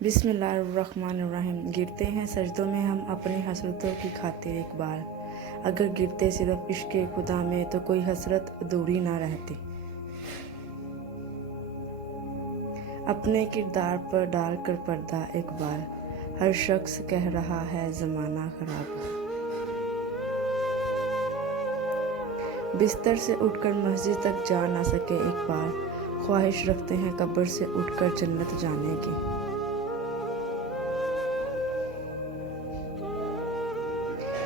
बिस्मिल्लाहिर्रहमानिर्रहीम। गिरते हैं सजदों में हम अपनी हसरतों की खातिर एक बार। अगर गिरते सिर्फ इश्क़ खुदा में तो कोई हसरत अधूरी ना रहती। अपने किरदार पर डाल कर पर्दा एक बार, हर शख्स कह रहा है ज़माना ख़राब है। बिस्तर से उठकर मस्जिद तक जा ना सके एक बार, ख्वाहिश रखते हैं कब्र से उठकर जन्नत जाने की।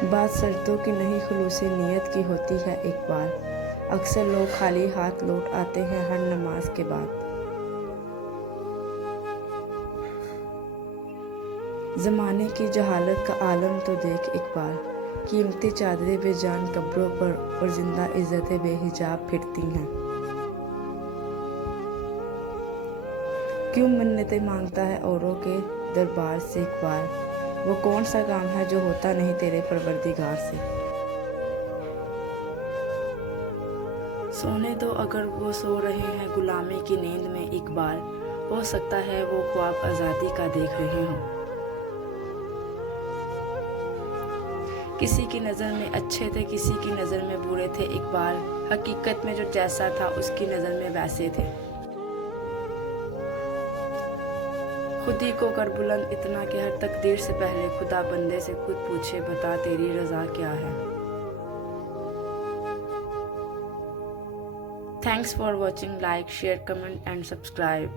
बात सजदों की नहीं खुलूसी नीयत की होती है एक बार। अक्सर लोग खाली हाथ लौट आते हैं हर नमाज के बाद। ज़माने की जहालत का आलम तो देख एक बार, कीमती चादरें बेजान कब्रों पर और जिंदा इज़्ज़तें बेहिजाब फिरती हैं। क्यों मन्नतें मांगता है औरों के दरबार से एक बार, वो कौन सा काम है जो होता नहीं तेरे परवरदिगार से। सोने दो अगर वो सो रहे हैं गुलामी की नींद में एक बार, हो सकता है वो ख्वाब आज़ादी का देख रहे हों। किसी की नज़र में अच्छे थे किसी की नज़र में बुरे थे एक बार, हकीकत में जो जैसा था उसकी नज़र में वैसे थे। खुद ही को कर बुलंद इतना कि हर तकदीर से पहले खुदा बंदे से खुद पूछे बता तेरी रज़ा क्या है। Thanks for watching. Like share comment and subscribe.